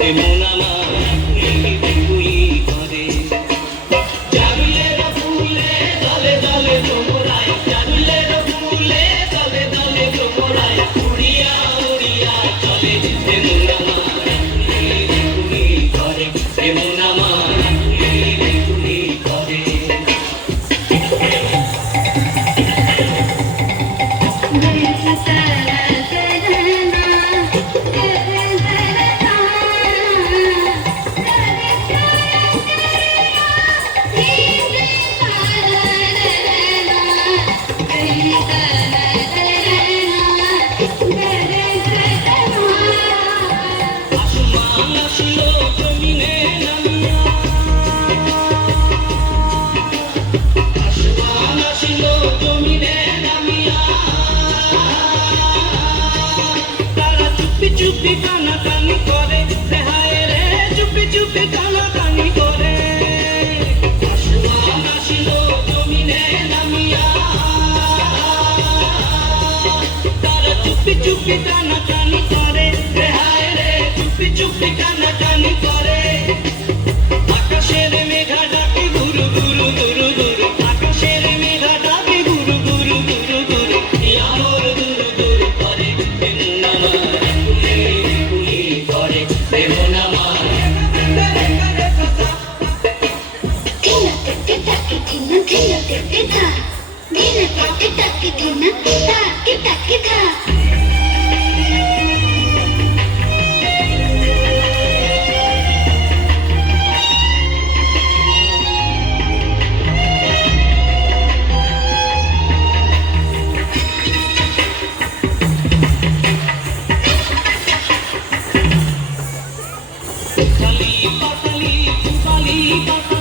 এমন আমার কুলি করে জাগুলের ফুলে দলে দলে ভ্রমরায় জাগুলের ফুলে দলে দলে ভ্রমরায় উড়িয়া উড়িয়া চলে এমন আমার কুলি করে এমন আমার কুলি করে চুপি টানা টানি করে হায় রে চুপি চুপি টানা টানি করে আসমান আসিল জমিনে নামিয়া তারা চুপি চুপি টানা টানি করে হায় রে চুপি চুপি টানা টানি করে আকাশের মেঘা ডাকে গুরু গুরু গুরু গুরু আকাশের মেঘা ডাকে গুরু গুরু গুরু গুরু আমার গুরু গুরু করে এমন আমার কুলি করে এমন আমার পাতালি পাতালি